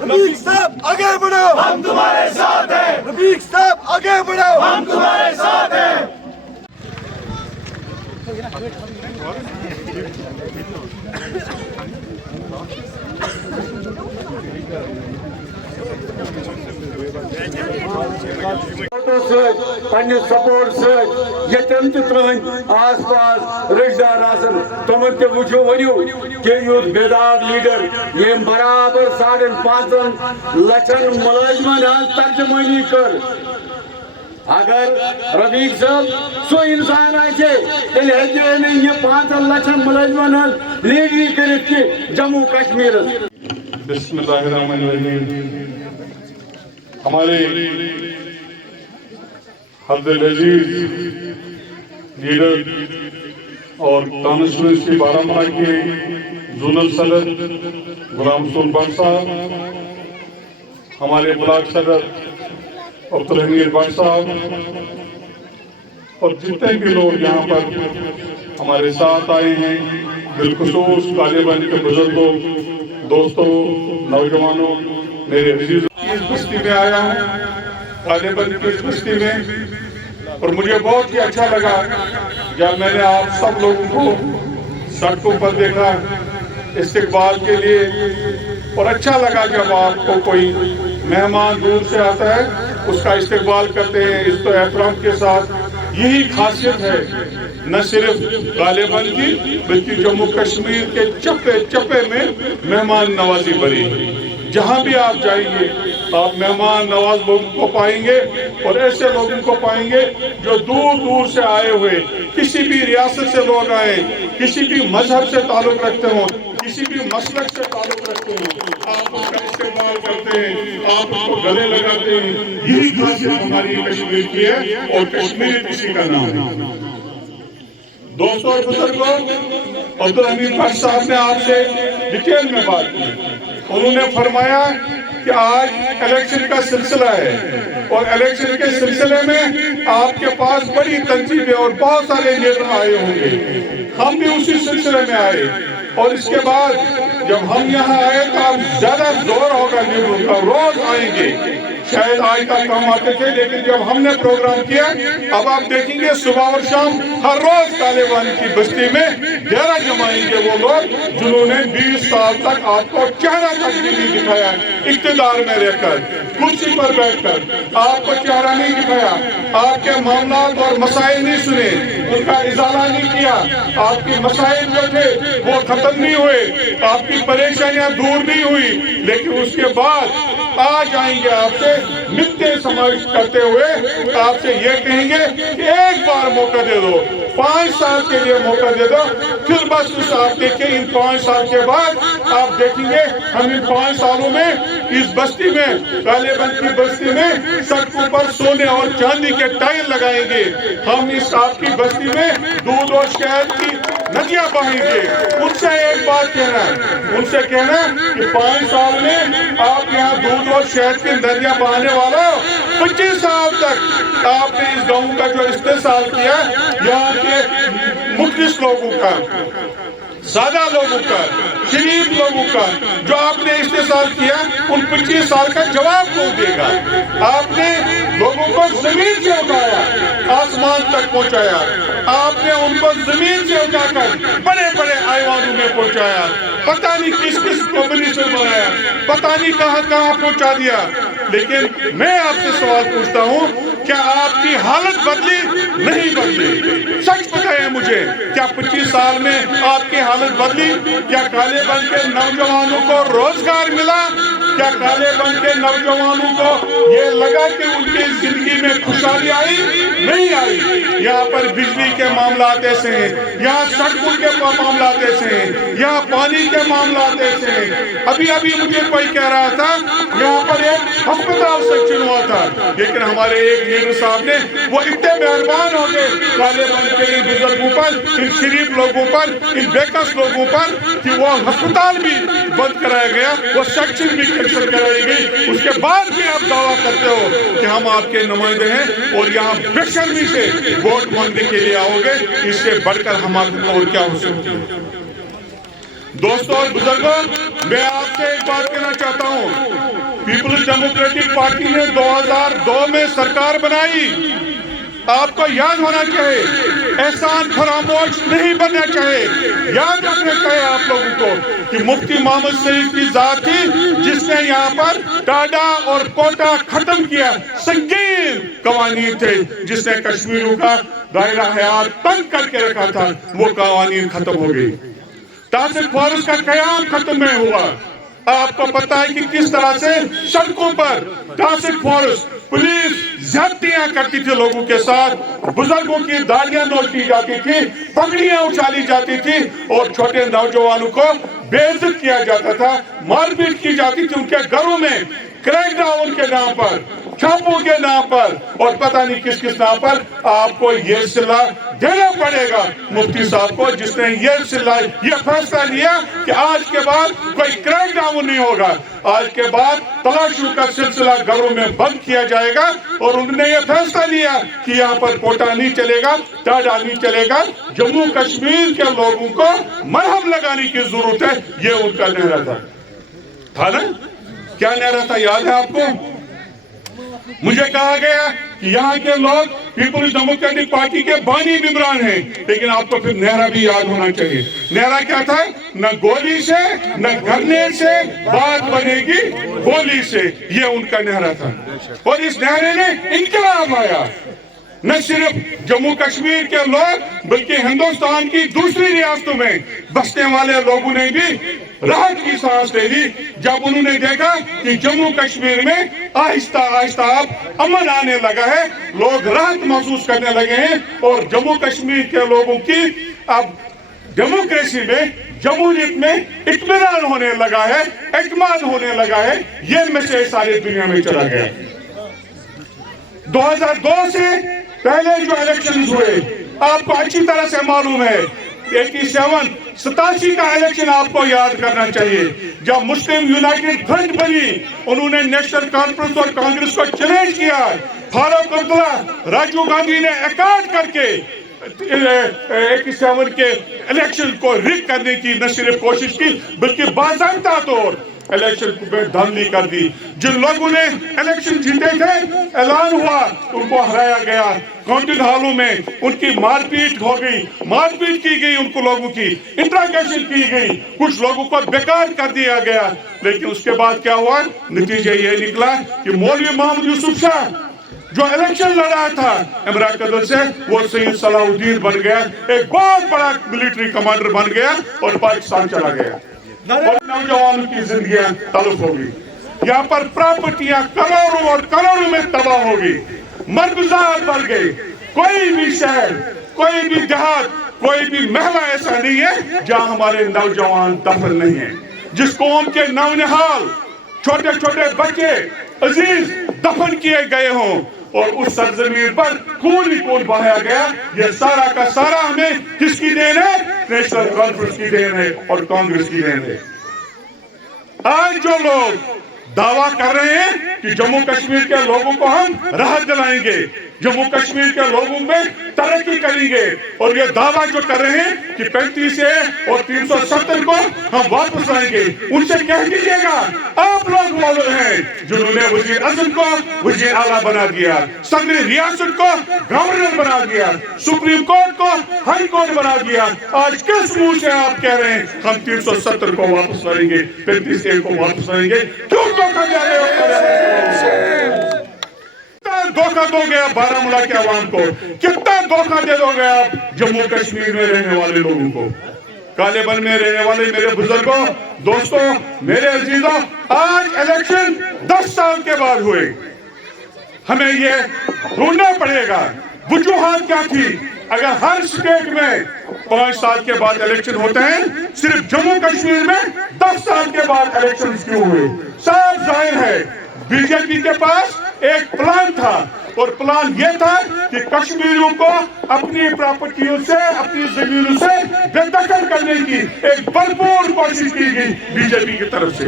रफीक साहब आगे बढ़ो, हम तुम्हारे साथ हैं। रफीक साहब आगे बढ़ो, हम तुम्हारे साथ हैं। सपोर्ट सतम तहन आस पास रिश्तेदार आसन तमन ते वुचो वनियो कि युथ बेदार लीडर ये बराबर 5.5 लक्षन मुलाजमन हज तर्जमानी कर। अगर रफीक साहब सो इंसान आछे तेल हेजे ने ये 5 लक्षन मुलाजमन हज लीडरी करित कि जम्मू कश्मीर। बिस्मिल्लाहिर्रहमानिर्रहीम। हमारे अब्दुल अजीज लीडर और कॉन्स्टिट्यूंसी बारामूला के जोनल सदर गुलाम रसूल बट साहब, हमारे ब्लॉक सदर अब्दुल हमीद बट साहब और जितने भी लोग यहाँ पर हमारे साथ आए हैं, बिलखुसूस तालिबान के बुजुर्गों, दोस्तों, नौजवानों, मेरे अजीज, इस बस्ती में आया हूँ, तालिबान की इस बस्ती में, और मुझे बहुत ही अच्छा लगा जब मैंने आप सब लोगों को सड़कों पर देखा इस्तकबाल के लिए। और अच्छा लगा जब आपको कोई मेहमान दूर से आता है उसका इस्तकबाल करते हैं इस तो एहतराम के साथ। यही खासियत है न सिर्फ तालिबान की बल्कि जम्मू कश्मीर के चप्पे चप्पे में मेहमान नवाजी बनी। जहाँ भी आप जाएंगे आप मेहमान नवाज लोगों को पाएंगे और ऐसे लोगों को पाएंगे जो दूर दूर से आए हुए, किसी भी रियासत से लोग आए, किसी भी मजहब से ताल्लुक रखते हो, किसी भी मसलक से ताल्लुक रखते हो, आप उसका इस्तेमाल करते हैं, आप उसको गले लगाते हैं। यही खासियत हमारी कश्मीर की है और कश्मीर किसी का नाम है। दोस्तों और बुजुर्गों, अब्दुल हमीद बट साहब ने आपसे डिटेल में बात की। उन्होंने फरमाया कि आज इलेक्शन का सिलसिला है और इलेक्शन के सिलसिले में आपके पास बड़ी तंजीमें और बहुत सारे लीडर आए होंगे। हम भी उसी सिलसिले में आए और इसके बाद जब हम यहाँ आए तो अब ज्यादा जोर होगा लीडरों का, रोज आएंगे। शायद आज तक कम आते थे लेकिन जब हमने प्रोग्राम किया अब आप देखेंगे सुबह और शाम हर रोज तालिबान की बस्ती में डेरा जमाएंगे वो लोग जिन्होंने 20 साल तक आपको चेहरा तक भी नहीं दिखाया। इख्तिदार में रहकर कुर्सी पर बैठकर आपको चेहरा नहीं दिखाया, आपके मामलात और मसाइल नहीं सुने, उनका इजाला नहीं किया, आपकी मसाइल जो थे वो खत्म नहीं हुए, आपकी परेशानियां दूर नहीं हुई। लेकिन उसके बाद आज आएंगे आपसे मिलते समावेश करते हुए आपसे ये कहेंगे कि एक बार मौका दे दो, 5 साल के लिए मौका दे दो, फिर बस उस आप देखिए इन 5 साल के बाद आप देखेंगे हम इन 5 सालों में इस बस्ती में, तालिबान की बस्ती में सड़कों पर सोने और चांदी के टाइल लगाएंगे। हम इस आपकी बस्ती में दूध और शहद की नदियां बहाएंगे। उनसे एक बात कहना है, उनसे कहना कि 5 साल में आप यहाँ दूध और शहद की नदियां बहाने वाला 25 साल तक आपने इस गांव का जो इस्तेसाल किया, यहाँ के मुखलिस लोगों का, सादा लोगों का, शरीफ लोगों का जो आपने इस्तेसाल किया, उन 25 साल का जवाब कौन देगा? आपने लोगों को जमीन से उठाया, आसमान तक पहुंचाया, आपने उनको जमीन से उठाकर बड़े बड़े आईवानों में पहुंचाया, पता नहीं किस किस को मिनिस्टर बनाया, पता नहीं कहां कहां पहुंचा दिया। لیکن میں آپ سے سوال پوچھتا ہوں، کیا آپ کی حالت بدلی؟ نہیں بدلی۔ سچ بتائیں مجھے، کیا 25 سال میں آپ کی حالت بدلی؟ کیا کالے بن کے نوجوانوں کو روزگار ملا؟ کیا کالے بن کے نوجوانوں کو یہ لگا کہ ان کی زندگی میں خوشحالی آئی؟ نہیں آئی۔ یہاں پر بجلی کے معاملات ایسے ہیں، یہاں سڑکوں کے معاملات ایسے ہیں، یہاں پانی کے معاملات ایسے ہیں۔ ابھی مجھے کوئی کہہ رہا تھا یہاں پر ایک ہسپتال سیکشن ہوا تھا، لیکن ہمارے ایک لیڈر صاحب نے وہ اتنے مہربان ہو گئے کالے بن کے ان بزرگوں پر، ان شریف لوگوں پر، ان بیکس لوگوں پر، کہ وہ ہسپتال بھی بند کرایا گیا، وہ سیکشن بھی کینسل کرائی گئی۔ اس کے بعد بھی آپ دعویٰ کرتے ہو کہ ہم آپ کے نمائندے ہیں اور یہاں بے شرمی سے ووٹ مانگنے کے لیے آؤ گے۔ اس سے بڑھ کر ہمارے اور کیا ہو سکتی ہے؟ دوستوں اور بزرگوں، میں آپ سے ایک بات کہنا چاہتا ہوں، پیپلز ڈیموکریٹک پارٹی نے 2002 میں سرکار بنائی۔ آپ کو یاد ہونا چاہیے، احسان فراموش نہیں بننا چاہیے۔ یاد رکھنا چاہیے آپ لوگوں کو کہ مفتی محمد سعید کی ذات تھی جس نے یہاں پر ٹاڈا اور کوٹا ختم کیا۔ سنگین قوانین تھے جس نے کشمیریوں کا دائرہ حیات تنگ کر کے رکھا تھا، وہ قوانین ختم ہو گئی۔ ٹاسک فورس کا قیام ختم میں ہوا۔ آپ کو پتا ہے کہ کس طرح سے سڑکوں پر ٹاسک فورس پولیس زیادتیاں کرتی تھی لوگوں کے ساتھ، بزرگوں کی داڑیاں نوچ کی جاتی تھی، پگڑیاں اچھالی جاتی تھی اور چھوٹے نوجوانوں کو بے عزت کیا جاتا تھا، مار پیٹ کی جاتی تھی ان کے گھروں میں، کریک ڈاؤن کے نام پر، چھاپوں کے نام پر اور پتہ نہیں کس کس نام پر۔ آپ کو یہ صلہ دینا پڑے گا مفتی صاحب کو جس نے یہ فیصلہ لیا کہ آج کے بعد کوئی کریک ڈاؤن نہیں ہوگا، آج کے بعد تلاشیوں کا سلسلہ گھروں میں بند کیا جائے گا۔ اور انہوں نے یہ فیصلہ لیا کہ یہاں پر کوٹا نہیں چلے گا، ٹاڈا نہیں چلے گا، جموں کشمیر کے لوگوں کو مرہم لگانے کی ضرورت ہے۔ یہ ان کا نعرہ تھا نا؟ کیا نعرہ تھا یاد ہے آپ کو؟ مجھے کہا گیا کہ یہاں کے لوگ پیپلز ڈیموکریٹک پارٹی کے بانی ممبران ہیں، لیکن آپ کو پھر نعرہ بھی یاد ہونا چاہیے۔ نعرہ کیا تھا؟ نہ گولی سے نہ گرنیڈ سے بات بنے گی گولی سے، یہ ان کا نعرہ تھا۔ اور اس نعرے نے انقلاب آیا، نہ صرف جموں کشمیر کے لوگ بلکہ ہندوستان کی دوسری ریاستوں میں بسنے والے لوگوں نے بھی راحت کی سانس لے لی جب انہوں نے دیکھا کہ جموں کشمیر میں آہستہ آہستہ اب امن آنے لگا ہے، لوگ راحت محسوس کرنے لگے ہیں اور جموں کشمیر کے لوگوں کی اب ڈیموکریسی میں، جمہوریت میں اطمینان ہونے لگا ہے، اعتماد ہونے لگا ہے۔ یہ میسیج ساری دنیا میں چلا گیا۔ 2002 سے پہلے جو الیکشنز ہوئے آپ کو اچھی طرح سے معلوم ہے، 87 کا الیکشن آپ کو یاد کرنا چاہیے، جب مسلم یونائٹڈ فرنٹ بنی، انہوں نے نیشنل کانفرنس اور کانگریس کو چیلنج کیا، فاروق عبداللہ، راجیو گاندھی نے اکارڈ کر کے 87 کے الیکشن کو ریگ کرنے کی نہ صرف کوشش کی بلکہ باضابطہ طور الیکشن میں دھاندلی کر دی۔ جن لوگوں نے الیکشن جیتے تھے اعلان ہوا ان کو ہرایا گیا، کاؤنٹنگ ہالوں میں ان کی مار پیٹ ہو گئی، مار پیٹ کی گئی، ان کو لوگوں کی انٹراگیشن کی گئی، کچھ لوگوں کو بیکار کر دیا گیا۔ لیکن اس کے بعد کیا ہوا؟ نتیجہ یہ نکلا کہ مولوی محمد یوسف شاہ جو الیکشن لڑا تھا امرا قدر سے، وہ سید صلاح الدین بن گیا، ایک بہت بڑا ملٹری کمانڈر بن گیا اور پاکستان چلا گیا اور نوجوانوں کی زندگیاں تلف ہو گئی۔ یہاں پر پراپرٹیاں کروڑوں اور کروڑوں میں تباہ ہو گئی، مرغزار بڑھ گئے۔ کوئی بھی شہر، کوئی بھی دیہات، کوئی بھی محلہ ایسا نہیں ہے جہاں ہمارے نوجوان دفن نہیں ہیں۔ جس قوم کے نونہال چھوٹے چھوٹے بچے عزیز دفن کیے گئے ہوں اور اس سرزمین پر خون ہی خون بہایا گیا، یہ سارا کا سارا ہمیں کس کی دین ہے؟ نیشنل کانفرنس کی دین ہے اور کانگریس کی دین ہے۔ آج جو لوگ دعویٰ کر رہے ہیں کہ جموں کشمیر کے لوگوں کو ہم راحت دلائیں گے، جموں کشمیر کے لوگوں میں ترقی کریں گے، اور یہ دعویٰ جو کر رہے ہیں کہ 35 اور 370 کو ہم واپس لائیں گے، ان سے کہہ دیجیے گا آپ لوگ وہ لوگ ہیں جنہوں نے وزیر اعظم کو وزیر اعلیٰ بنا دیا، صدر ریاست کو گورنر بنا دیا، سپریم کورٹ کو ہائی کورٹ بنا دیا۔ آج کس منہ سے آپ کہہ رہے ہیں ہم 370 کو واپس لائیں گے، 35 کو واپس لائیں گے؟ کیوں تو धोखा दे रहे हो? कितना धोखा दोगे आप बारामूला के आवाम को? कितना धोखा दे दोगे आप जम्मू कश्मीर में रहने वाले लोगों को? कालेबन में रहने वाले मेरे बुजुर्गों, दोस्तों, मेरे अजीजों, आज इलेक्शन 10 साल के बाद हुए। हमें ये ढूंढना पड़ेगा वजूहात क्या थी। अगर हर स्टेट में 5 साल के बाद इलेक्शन होते हैं, सिर्फ जम्मू कश्मीर में 10 साल के बाद इलेक्शन क्यों हुए? साफ जाहिर है बीजेपी के पास एक प्लान था, और प्लान ये था कि कश्मीरियों को अपनी प्रॉपर्टियों से, अपनी जमीनों से बेदखल करने की एक भरपूर कोशिश की गई बीजेपी की तरफ से।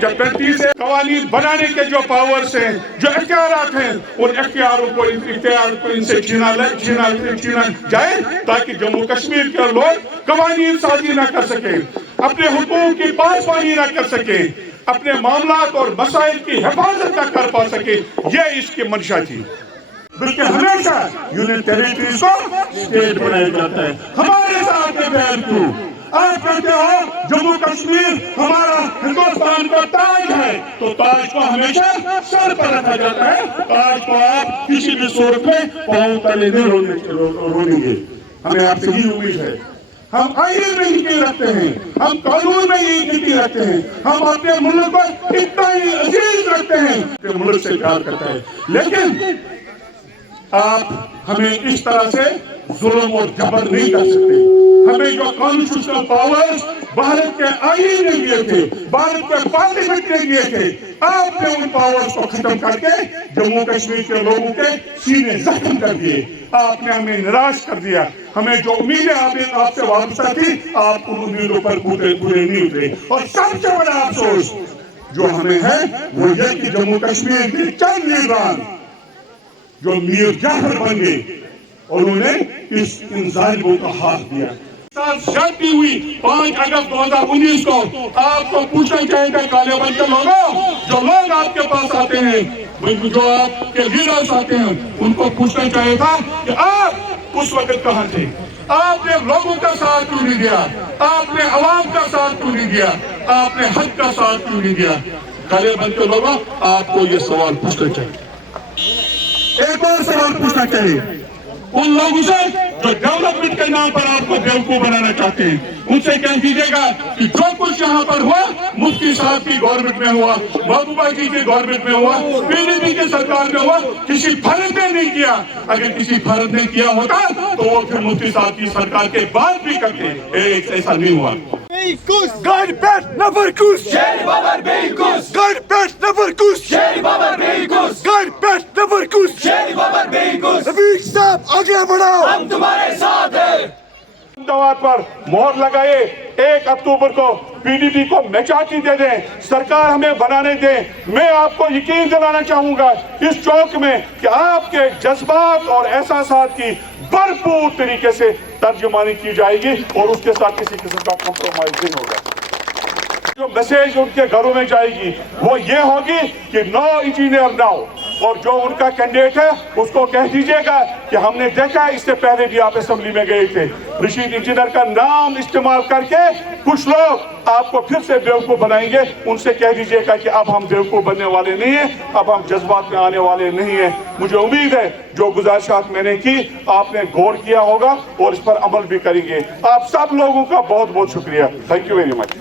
जब 35 से कवानीन बनाने के जो पावर्स हैं, जो इख्तियारात हैं, उन इख्तियारों को इनसे छीना जाए ताकि जम्मू कश्मीर के लोग कवानीन साजी न कर सके, अपने हुकूक की पासबानी न कर सके, अपने मामलात और मसाइल की हिफाजत न कर पा सके। ये इसकी मंशा थी। बल्कि हमेशा यूनियन टेरिटरीज को स्टेट बनाया जाता है। हमारे साथ के बयान क्यों? आप कहते हो जम्मू कश्मीर हमारा हिंदुस्तान का ताज है, तो ताज को हमेशा सर पर रखा जाता है। ताज को आप किसी भी सूरत में पांव तले नहीं रोनेंगे। हमें आपसे ही उम्मीद है। हम आईन में यकीन रखते हैं, हम कानून में यकीन रखते हैं, हम अपने मुल्क को इतना ही अजीज रखते हैं कि मुल्क से प्यार करता है। लेकिन आप हमें इस तरह से जुल्म और जबर नहीं कर सकते। हमें जो कॉन्स्टिट्यूशनल पावर्स भारत के आईन ने दिए थे, भारत के पार्लियामेंट ने दिए थे, आपने उन पावर्स को खत्म करके जम्मू कश्मीर के लोगों के सीने जख्म कर दिए। आपने हमें निराश कर दिया। हमें जो उम्मीदें आपसे वाबस्ता थी, आप उन उम्मीदों पर पूरे नहीं उतरे। और सबसे बड़ा अफसोस जो हमें है वो ये कि जम्मू कश्मीर के चंद लीडरान जो मीर जाफर बन गए, उन्होंने इन जालिमों का हाथ दिया। ज्यादती हुई 5 अगस्त 2019 को आपको पूछना चाहिए कालेबन के लोगों, जो लोग आपके पास आते हैं, जो आपके लीडर्स आते हैं, उनको पूछना चाहिए था कि आप उस वक्त कहाँ थे? आपने लोगों का साथ क्यों नहीं दिया? आपने अवाम का साथ क्यों नहीं दिया? आपने हक का साथ क्यों नहीं दिया? कालेबन के लोगों, आपको ये सवाल पूछना चाहिए। एक और सवाल पूछना चाहिए उन लोगों से जो डेवलपमेंट के नाम पर आपको बेवकूफ बनाना चाहते हैं। उनसे कह दीजिएगा कि जो कुछ यहाँ पर हुआ, मुफ्ती साहब की गवर्नमेंट में हुआ, महबूबा जी की गवर्नमेंट में हुआ, पीडीपी की सरकार में हुआ, किसी फर्द ने नहीं किया। अगर किसी फर्द ने किया होता तो वो फिर मुफ्ती साहब की सरकार के बाद भी करते। ऐसा नहीं हुआ। Garbet nabarkus, Şehri Babar Beykus. Garbet nabarkus, Şehri Babar Beykus. Garbet nabarkus, Şehri Babar Beykus. Rafiq साहब आगे बढ़ाओ, हम तुम्हारे साथ हैं। अहमदाबाद पर मोहर लगाए, 1 अक्टूबर को पीडीपी को मेजॉरिटी दे दें, सरकार हमें बनाने दें। मैं आपको यकीन दिलाना चाहूंगा इस चौक में कि आपके जज्बात और एहसासात की भरपूर तरीके से तर्जुमानी की जाएगी और उसके साथ किसी किस्म का कॉम्प्रोमाइज नहीं होगा। जो मैसेज उनके घरों में जाएगी वो ये होगी कि नो इंजीनियर नाउ, और जो उनका कैंडिडेट है उसको कह दीजिएगा कि हमने देखा इससे पहले भी आप असेंबली में गए थे, रशीद इंजीनियर का नाम इस्तेमाल करके कुछ लोग आपको फिर से बेवकूफ बनाएंगे। उनसे कह दीजिएगा कि अब हम बेवकूफ बनने वाले नहीं हैं, अब हम जज्बात में आने वाले नहीं हैं। मुझे उम्मीद है जो गुजारिशात मैंने की आपने गौर किया होगा और इस पर अमल भी करेंगे। आप सब लोगों का बहुत बहुत शुक्रिया। Thank you very much.